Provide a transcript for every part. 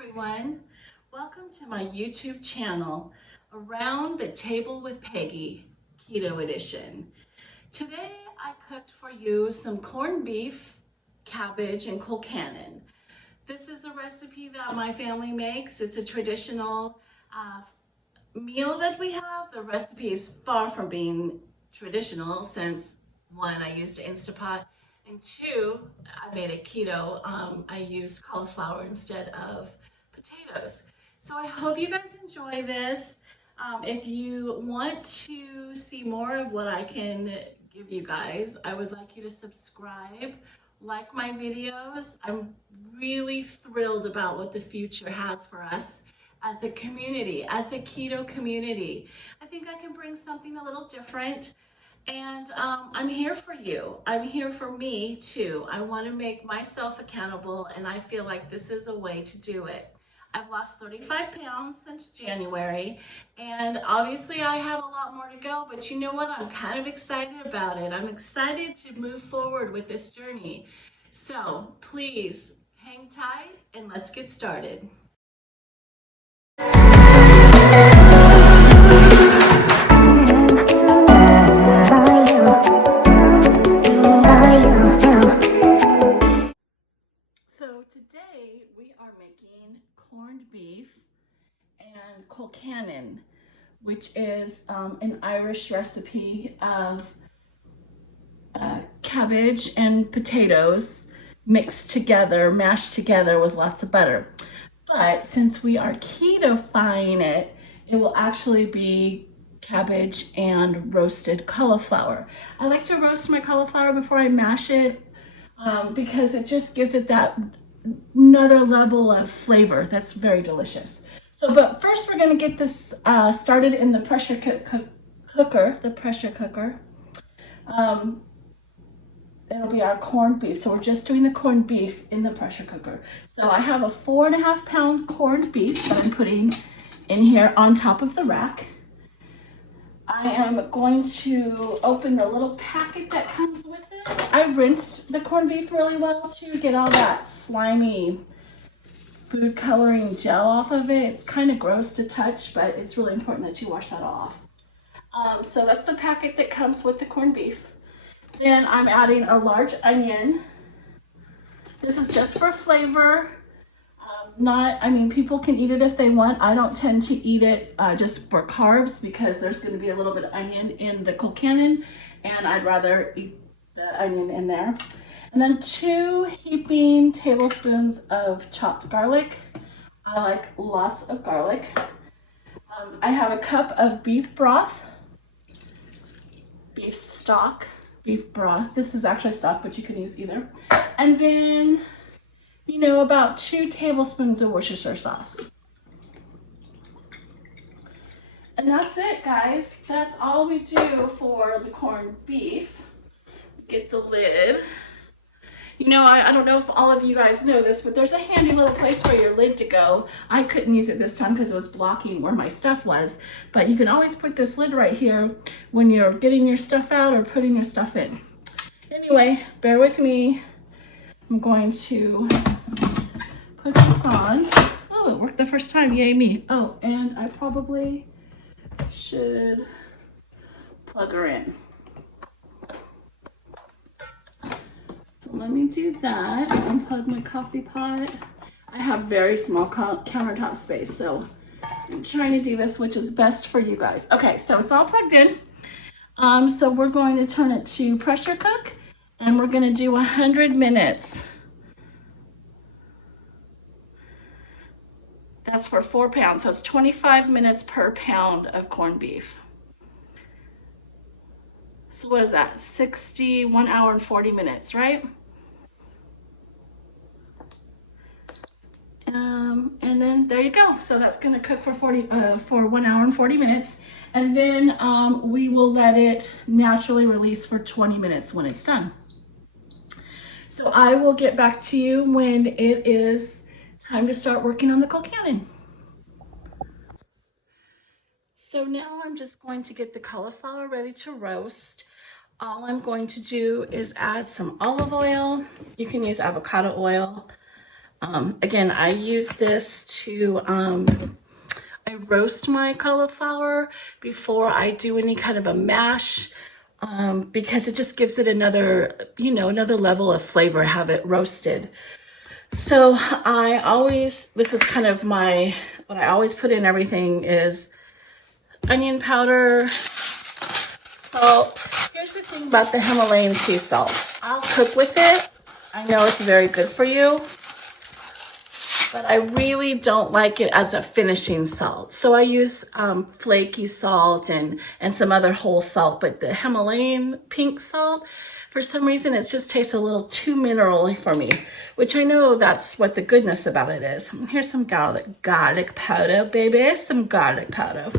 everyone. Welcome to my YouTube channel, Around the Table with Peggy, Keto Edition. Today I cooked for you some corned beef, cabbage, and Colcannon. This is a recipe that my family makes. It's a traditional meal that we have. The recipe is far from being traditional since one, I used Instapot, and two, I made it keto. I used cauliflower instead of potatoes. So I hope you guys enjoy this. If you want to see more of what I can give you guys, I would like you to subscribe, like my videos. I'm really thrilled about what the future has for us as a community, as a keto community. I think I can bring something a little different. And I'm here for you. I'm here for me too. I want to make myself accountable, and I feel like this is a way to do it. I've lost 35 pounds since January, and obviously I have a lot more to go, but you know what? I'm kind of excited about it. I'm excited to move forward with this journey. So please hang tight and let's get started. So today we are making corned beef and Colcannon, which is an Irish recipe of cabbage and potatoes mixed together, mashed together with lots of butter. But since we are ketofying it, it will actually be cabbage and roasted cauliflower. I like to roast my cauliflower before I mash it because it just gives it that another level of flavor that's very delicious. So, but first we're going to get this started in the pressure cooker. It'll be our corned beef. So we're just doing the corned beef in the pressure cooker. So I have a 4.5 pound corned beef that I'm putting in here on top of the rack. I am going to open the little packet that comes with it. I rinsed the corned beef really well to get all that slimy food coloring gel off of it. It's kind of gross to touch, but it's really important that you wash that off. So that's the packet that comes with the corned beef. Then I'm adding a large onion. This is just for flavor. People can eat it if they want. I don't tend to eat it just for carbs because there's going to be a little bit of onion in the Colcannon, and I'd rather eat the onion in there. And then 2 heaping tablespoons of chopped garlic. I like lots of garlic. I have a cup of beef broth, beef stock, beef broth. This is actually stock, but you can use either. And then, about 2 tablespoons of Worcestershire sauce. And that's it, guys. That's all we do for the corned beef. Get the lid. I don't know if all of you guys know this, but there's a handy little place for your lid to go. I couldn't use it this time because it was blocking where my stuff was, but you can always put this lid right here when you're getting your stuff out or putting your stuff in. Anyway, bear with me. I'm going to put this on. Oh, it worked the first time. Yay me. Oh, and I probably should plug her in. So let me do that. Unplug my coffee pot. I have very small countertop space, so I'm trying to do this, which is best for you guys. Okay, so it's all plugged in. So we're going to turn it to pressure cook, and we're going to do 100 minutes. That's for 4 pounds, so it's 25 minutes per pound of corned beef. So what is that? 1 hour and 40 minutes, right? And then there you go. So that's going to cook for 1 hour and 40 minutes. And then we will let it naturally release for 20 minutes when it's done. So I will get back to you when it is time to start working on the Colcannon. So now I'm just going to get the cauliflower ready to roast. All I'm going to do is add some olive oil. You can use avocado oil. Again, I use this to, I roast my cauliflower before I do any kind of a mash, because it just gives it another, another level of flavor, have it roasted. So this is kind of what I always put in everything is onion powder, salt. Here's the thing about the Himalayan sea salt. I'll cook with it. I know it's very good for you, but I really don't like it as a finishing salt. So I use flaky salt and some other whole salt, but the Himalayan pink salt, for some reason, it just tastes a little too mineral-y for me, which I know that's what the goodness about it is. Here's some garlic powder, baby, some garlic powder.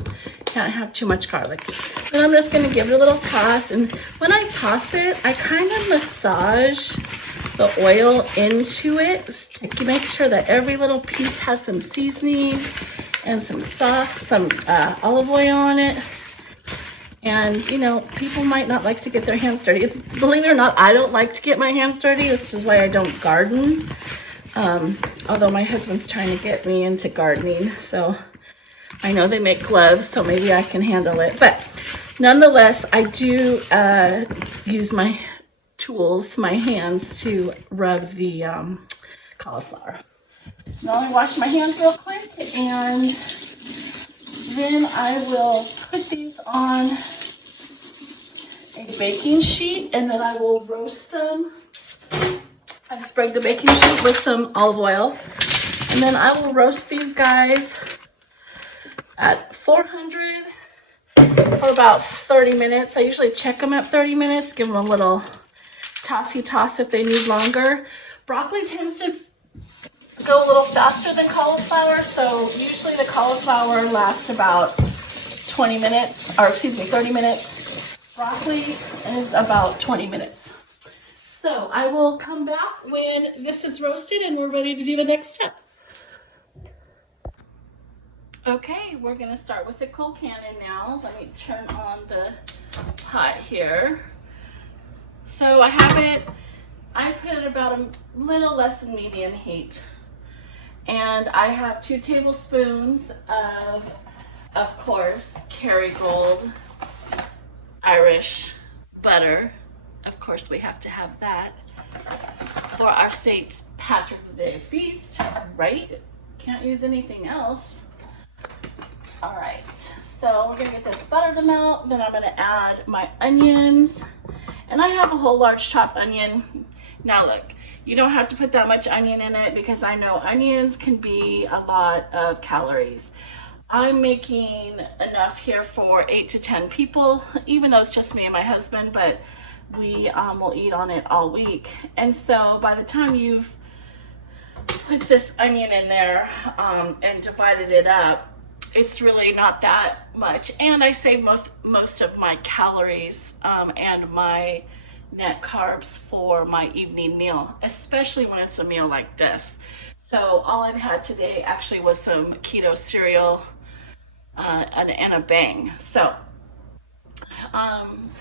Can't have too much garlic. And I'm just gonna give it a little toss, and when I toss it, I kind of massage the oil into it to make sure that every little piece has some seasoning and some sauce, some olive oil on it. And people might not like to get their hands dirty. Believe it or not, I don't like to get my hands dirty. This is why I don't garden. Although my husband's trying to get me into gardening, so I know they make gloves, so maybe I can handle it. But nonetheless, I do use my tools, my hands, to rub the cauliflower. So now I wash my hands real quick, and then I will put these on a baking sheet, and then I will roast them. I spread the baking sheet with some olive oil, and then I will roast these guys at 400 for about 30 minutes. I usually check them at 30 minutes, give them a little tossy toss if they need longer. Broccoli tends to go a little faster than cauliflower, so usually the cauliflower lasts about 30 minutes. Broccoli is about 20 minutes. So I will come back when this is roasted and we're ready to do the next step. Okay, we're gonna start with the Colcannon now. Let me turn on the pot here. So I put it about a little less than medium heat. And I have 2 tablespoons of course, Kerrygold Irish butter. Of course, we have to have that for our St. Patrick's Day feast, right? Can't use anything else. All right, so we're gonna get this butter to melt. Then I'm gonna add my onions. And I have a whole large chopped onion. Now look, you don't have to put that much onion in it because I know onions can be a lot of calories. I'm making enough here for 8 to 10 people, even though it's just me and my husband, but we will eat on it all week. And so by the time you've put this onion in there and divided it up, it's really not that much. And I save most of my calories and my net carbs for my evening meal, especially when it's a meal like this. So all I've had today actually was some keto cereal and a bang. So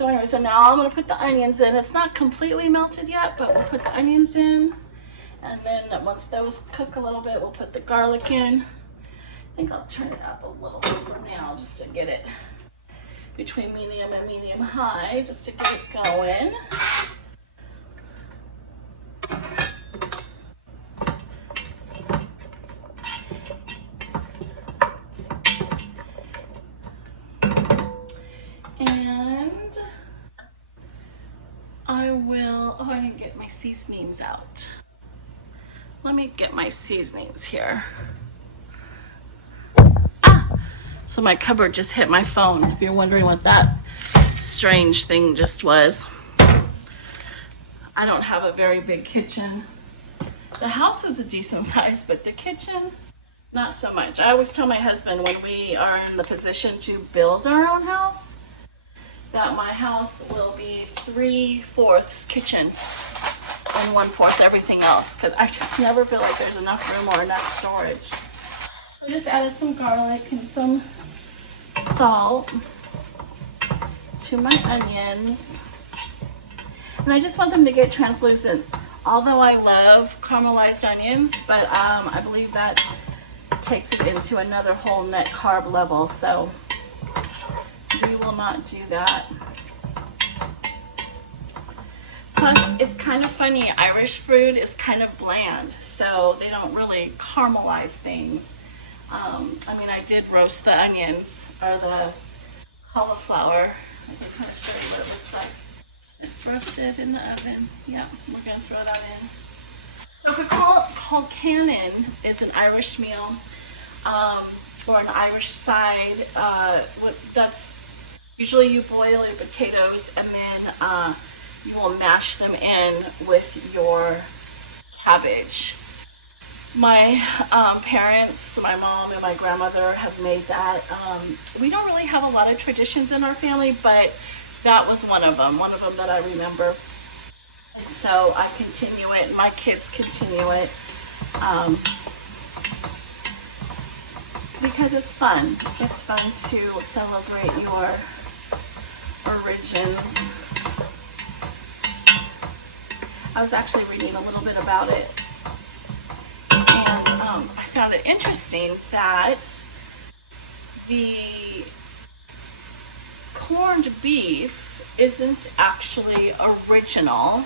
anyway, so now I'm gonna put the onions in. It's not completely melted yet, but we'll put the onions in. And then once those cook a little bit, we'll put the garlic in. I think I'll turn it up a little bit for now just to get it between medium and medium high, just to get it going. And I didn't get my seasonings out. Let me get my seasonings here. So my cupboard just hit my phone, if you're wondering what that strange thing just was. I don't have a very big kitchen. The house is a decent size, but the kitchen, not so much. I always tell my husband when we are in the position to build our own house, that my house will be 3/4 kitchen and 1/4 everything else, because I just never feel like there's enough room or enough storage. I just added some garlic and some salt to my onions. And I just want them to get translucent Although I love caramelized onions, but I believe that takes it into another whole net carb level, so we will not do that. Plus, it's kind of funny, Irish food is kind of bland, so they don't really caramelize things. I mean, I did roast the onions, or the cauliflower. I can kind of show you what it looks like. It's roasted in the oven. Yeah, we're going to throw that in. So Colcannon is an Irish meal, or an Irish side. That's usually you boil your potatoes and then you will mash them in with your cabbage. My parents, my mom and my grandmother have made that. We don't really have a lot of traditions in our family, but that was one of them that I remember. And so I continue it, and my kids continue it, because it's fun. It's fun to celebrate your origins. I was actually reading a little bit about it, and I found it interesting that the corned beef isn't actually original.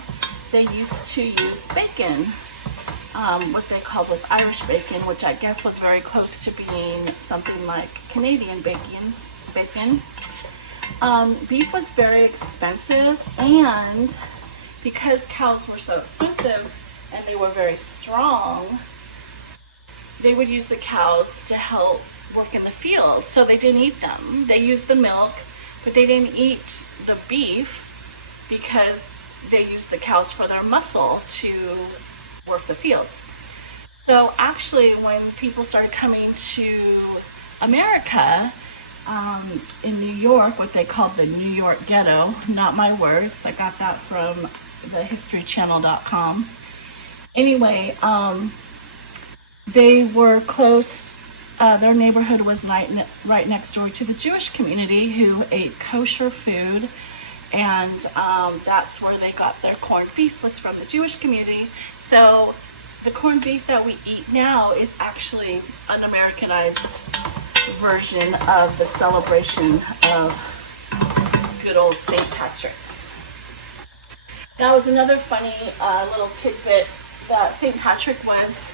They used to use bacon, what they called was Irish bacon, which I guess was very close to being something like Canadian bacon. Beef was very expensive, and because cows were so expensive and they were very strong, they would use the cows to help work in the field. So they didn't eat them. They used the milk, but they didn't eat the beef because they used the cows for their muscle to work the fields. So actually, when people started coming to America, in New York, what they called the New York ghetto, not my words, I got that from thehistorychannel.com. Anyway, they were close, their neighborhood was right next door to the Jewish community who ate kosher food, and that's where they got their corned beef, was from the Jewish community. So the corned beef that we eat now is actually an Americanized version of the celebration of good old St. Patrick. That was another funny little tidbit, that St. Patrick was,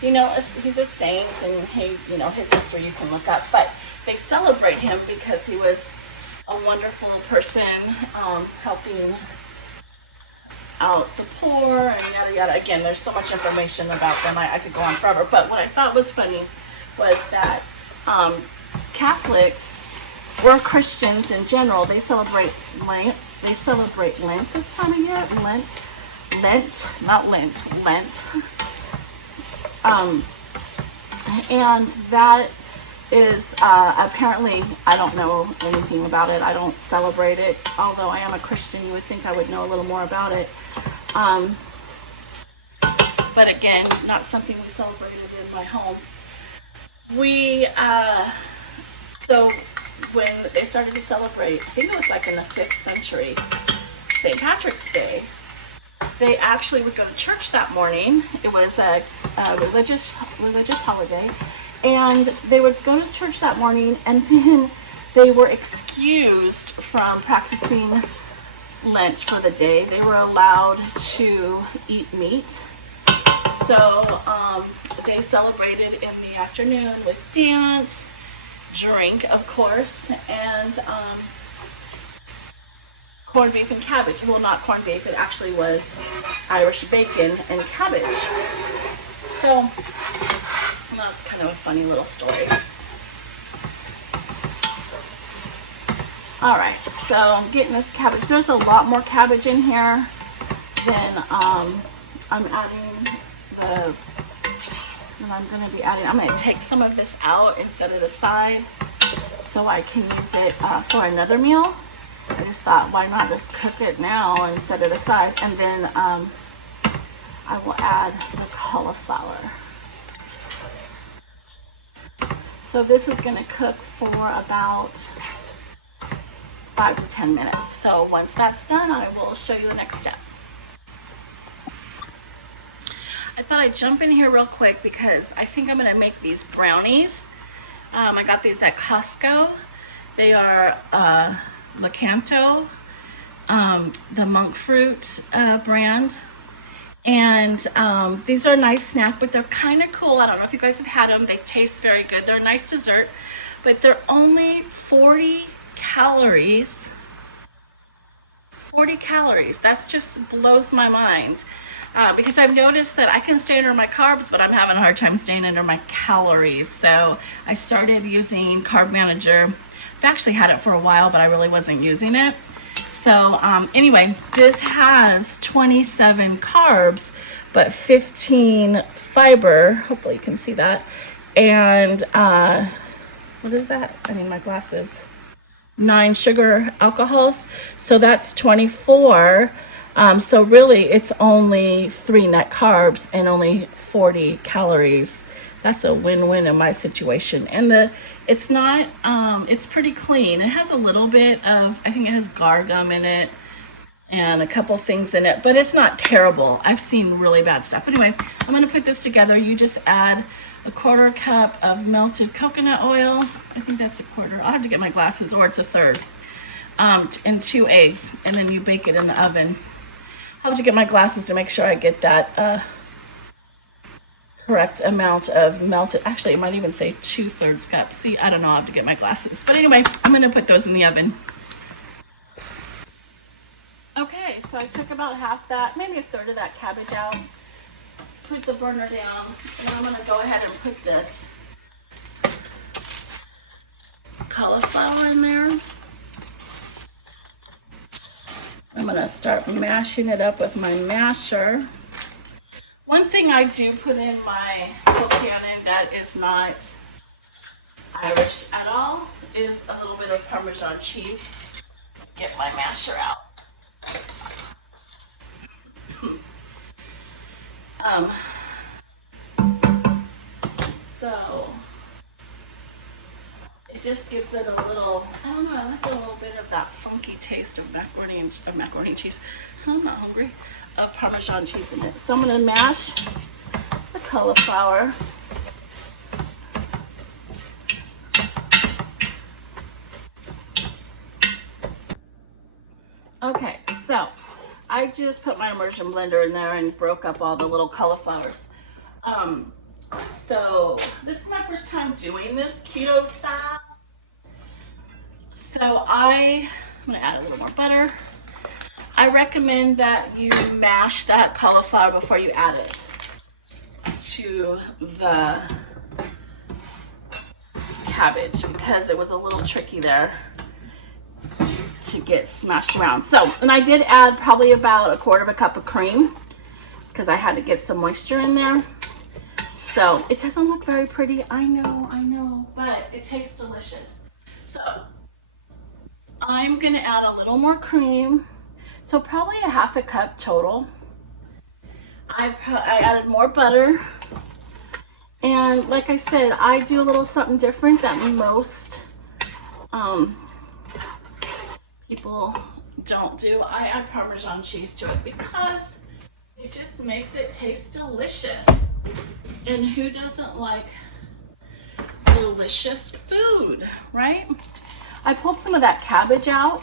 he's a saint, and his history you can look up, but they celebrate him because he was a wonderful person, helping out the poor, and yada yada. Again, there's so much information about them, I could go on forever, but what I thought was funny was that Catholics, or Christians in general, they celebrate Lent. They celebrate Lent this time of year. Lent. And that is apparently, I don't know anything about it. I don't celebrate it. Although I am a Christian, you would think I would know a little more about it. But again, not something we celebrated in my home. So when they started to celebrate, I think it was like in the 5th century, St. Patrick's Day, they actually would go to church that morning. It was a religious holiday, and they would go to church that morning, and then they were excused from practicing Lent for the day. They were allowed to eat meat. So they celebrated in the afternoon with dance, drink, of course, and corned beef and cabbage. Well, not corned beef, it actually was Irish bacon and cabbage. So that's kind of a funny little story. All right, so I'm getting this cabbage. There's a lot more cabbage in here than I'm going to be adding. I'm going to take some of this out and set it aside so I can use it for another meal. I just thought, why not just cook it now and set it aside, and then I will add the cauliflower. So this is going to cook for about 5 to 10 minutes. So once that's done, I will show you the next step. I thought I'd jump in here real quick because I think I'm gonna make these brownies. I got these at Costco. They are Lakanto, the monk fruit brand. And these are a nice snack, but they're kind of cool. I don't know if you guys have had them. They taste very good. They're a nice dessert, but they're only 40 calories. 40 calories. That's just blows my mind. Because I've noticed that I can stay under my carbs, but I'm having a hard time staying under my calories. So I started using Carb Manager. I've actually had it for a while, but I really wasn't using it. So anyway, this has 27 carbs, but 15 fiber. Hopefully you can see that. And what is that? I need my glasses. 9 sugar alcohols. So that's 24. So really it's only 3 net carbs and only 40 calories. That's a win-win in my situation. And it's not, it's pretty clean. It has a little bit of, I think it has gum in it and a couple things in it, but it's not terrible. I've seen really bad stuff. Anyway, I'm gonna put this together. You just add a 1/4 cup of melted coconut oil. I think that's a 1/4. I'll have to get my glasses, or it's a 1/3. And 2 eggs, and then you bake it in the oven. I'll have to get my glasses to make sure I get that correct amount of melted, actually it might even say 2/3 cup. See, I don't know, I'll have to get my glasses. But anyway, I'm gonna put those in the oven. Okay, so I took about half that, maybe a 1/3 of that cabbage out, put the burner down, and I'm gonna go ahead and put this cauliflower in there. I'm gonna start mashing it up with my masher. One thing I do put in my Colcannon that is not Irish at all is a little bit of Parmesan cheese. Get my masher out. So it just gives it a little, I don't know, I like a little bit of that funky taste of macaroni cheese. I'm not hungry. Of Parmesan cheese in it. So I'm going to mash the cauliflower. Okay, so I just put my immersion blender in there and broke up all the little cauliflowers. So this is my first time doing this keto style. So I'm going to add a little more butter. I recommend that you mash that cauliflower before you add it to the cabbage because it was a little tricky there to get smashed around. So, and I did add probably about a 1/4 cup of cream because I had to get some moisture in there. So it doesn't look very pretty, I know, but it tastes delicious. So I'm gonna add a little more cream. So probably a 1/2 cup total. I added more butter. And like I said, I do a little something different that most people don't do. I add Parmesan cheese to it because it just makes it taste delicious. And who doesn't like delicious food, right? I pulled some of that cabbage out.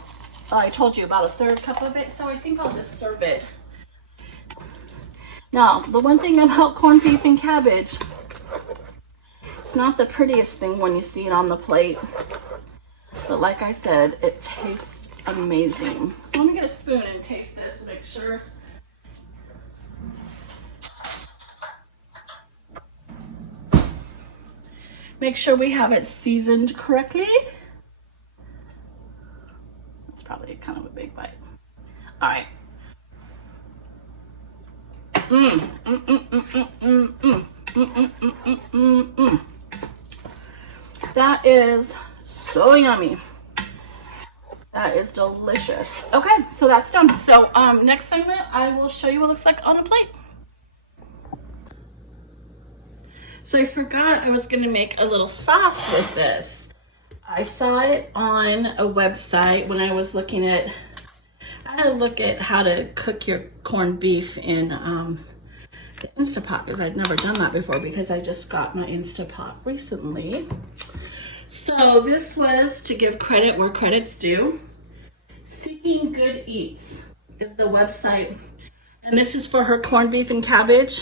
I told you about a 1/3 cup of it, so I think I'll just serve it. Now, the one thing about corned beef and cabbage, it's not the prettiest thing when you see it on the plate, but like I said, it tastes amazing. So let me get a spoon and taste this to make sure. Make sure we have it seasoned correctly. Probably kind of a big bite. All right. That is so yummy. That is delicious. Okay, so that's done. So next segment, I will show you what it looks like on a plate. So I forgot I was gonna make a little sauce with this. I saw it on a website when I was looking at, I had to look at how to cook your corned beef in the Instapot, because I've never done that before because I just got my Instapot recently. So this was to give credit where credit's due. Seeking Good Eats is the website, and this is for her corned beef and cabbage.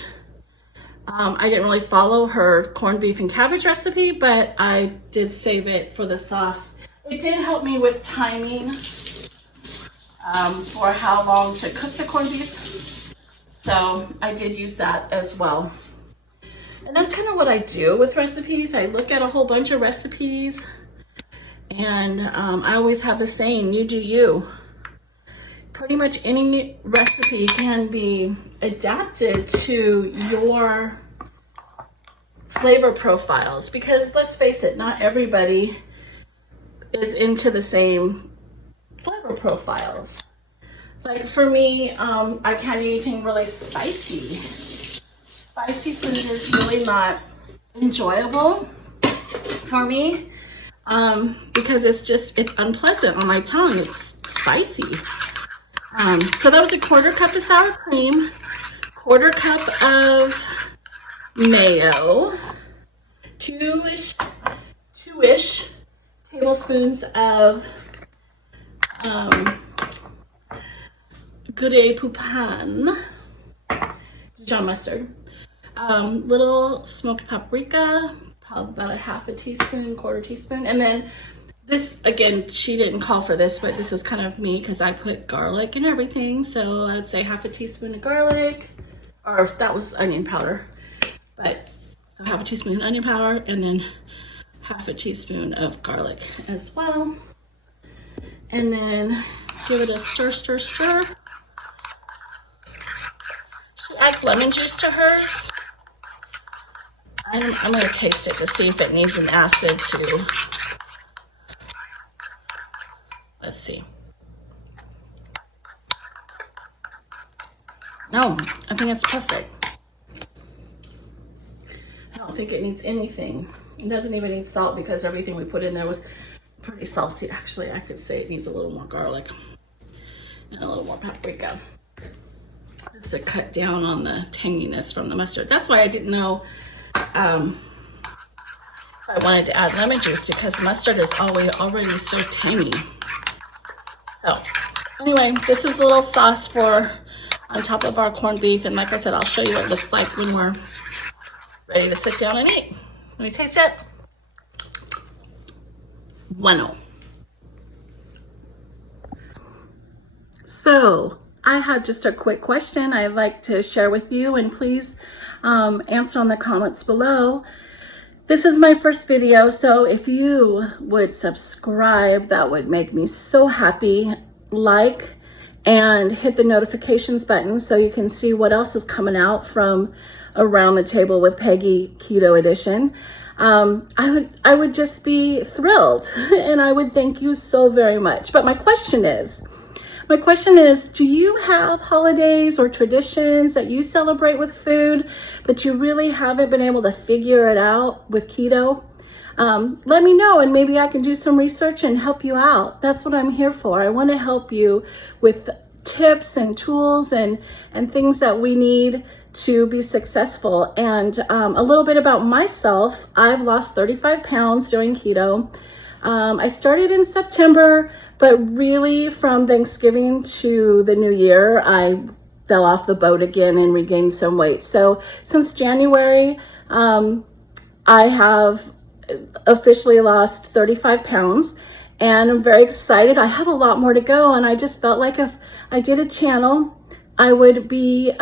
I didn't really follow her corned beef and cabbage recipe, but I did save it for the sauce. It did help me with timing for how long to cook the corned beef. So I did use that as well. And that's kind of what I do with recipes. I look at a whole bunch of recipes, and I always have the saying, you do you. Pretty much any recipe can be adapted to your flavor profiles, because let's face it, not everybody is into the same flavor profiles. Like for me, I can't eat anything really spicy. Spicy food is really not enjoyable for me because it's unpleasant on my tongue. It's spicy. So that was a 1/4 cup of sour cream, 1/4 cup of mayo, two-ish tablespoons of Grey Poupon, Dijon mustard, little smoked paprika, probably about a 1/2 teaspoon, 1/4 teaspoon, and then this, again, she didn't call for this, but this is kind of me because I put garlic and everything, so I'd say 1/2 teaspoon of garlic, or that was onion powder, but so 1/2 teaspoon of onion powder, and then 1/2 teaspoon of garlic as well, and then give it a stir. She adds lemon juice to hers. I'm going to taste it to see if it needs an acid too. Let's see. No, I think it's perfect. I don't think it needs anything. It doesn't even need salt because everything we put in there was pretty salty. Actually, I could say it needs a little more garlic and a little more paprika. Just to cut down on the tanginess from the mustard. That's why I didn't know if I wanted to add lemon juice, because mustard is already so tangy. So anyway, this is the little sauce for on top of our corned beef, and like I said, I'll show you what it looks like when we're ready to sit down and eat. Let me taste it. Bueno. So I have just a quick question I'd like to share with you, and please answer on the comments below. This is my first video, so if you would subscribe, that would make me so happy. Like and hit the notifications button so you can see what else is coming out from Around the Table with Peggy Keto Edition. I would just be thrilled, and I would thank you so very much. But my question is, do you have holidays or traditions that you celebrate with food, but you really haven't been able to figure it out with keto? Let me know, and maybe I can do some research and help you out. That's what I'm here for. I want to help you with tips and tools and things that we need to be successful. And a little bit about myself. I've lost 35 pounds doing keto. I started in September, but really from Thanksgiving to the new year, I fell off the boat again and regained some weight. So since January, I have officially lost 35 pounds, and I'm very excited. I have a lot more to go, and I just felt like if I did a channel, I would be,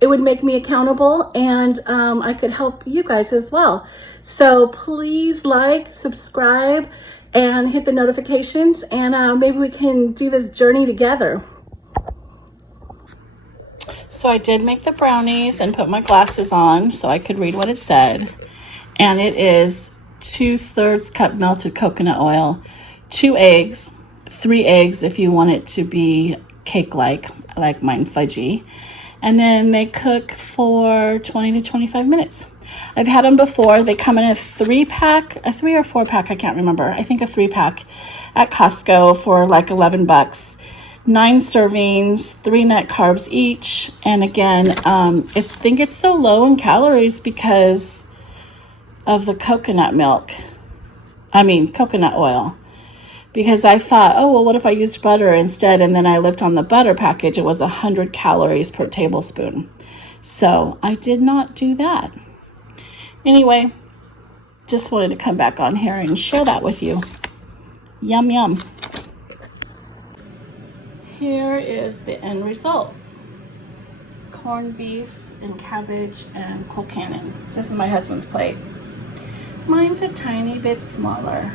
it would make me accountable, and I could help you guys as well. So please like, subscribe, and hit the notifications, and maybe we can do this journey together. So I did make the brownies and put my glasses on so I could read what it said. And it is 2/3 cup melted coconut oil, 2 eggs, 3 eggs if you want it to be cake-like. I like mine fudgy. And then they cook for 20 to 25 minutes. I've had them before. They come in a 3-pack, a 3 or 4-pack, I can't remember. I think a 3-pack at Costco for like $11. 9 servings, 3 net carbs each. And again, I think it's so low in calories because of the coconut oil. Because I thought, oh, well, what if I used butter instead? And then I looked on the butter package, it was 100 calories per tablespoon. So I did not do that. Anyway, just wanted to come back on here and share that with you. Yum, yum. Here is the end result. Corned beef and cabbage and Colcannon. This is my husband's plate. Mine's a tiny bit smaller.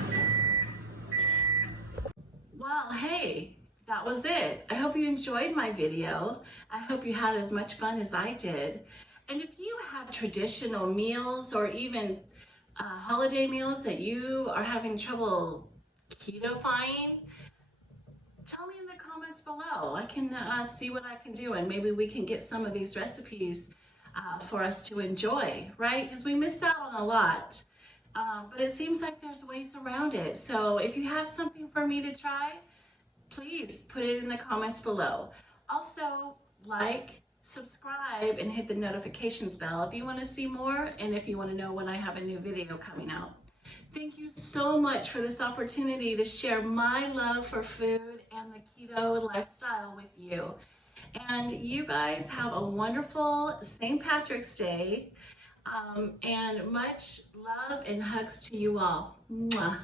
Well, hey, that was it. I hope you enjoyed my video. I hope you had as much fun as I did. And if you have traditional meals or even holiday meals that you are having trouble ketofying, tell me in the comments below. I can see what I can do, and maybe we can get some of these recipes for us to enjoy, right? Because we miss out on a lot, but it seems like there's ways around it. So if you have something for me to try, please put it in the comments below. Also, like, subscribe, and hit the notifications bell if you want to see more and if you want to know when I have a new video coming out. Thank you so much for this opportunity to share my love for food and the keto lifestyle with you. And you guys have a wonderful St. Patrick's Day, and much love and hugs to you all. Mwah.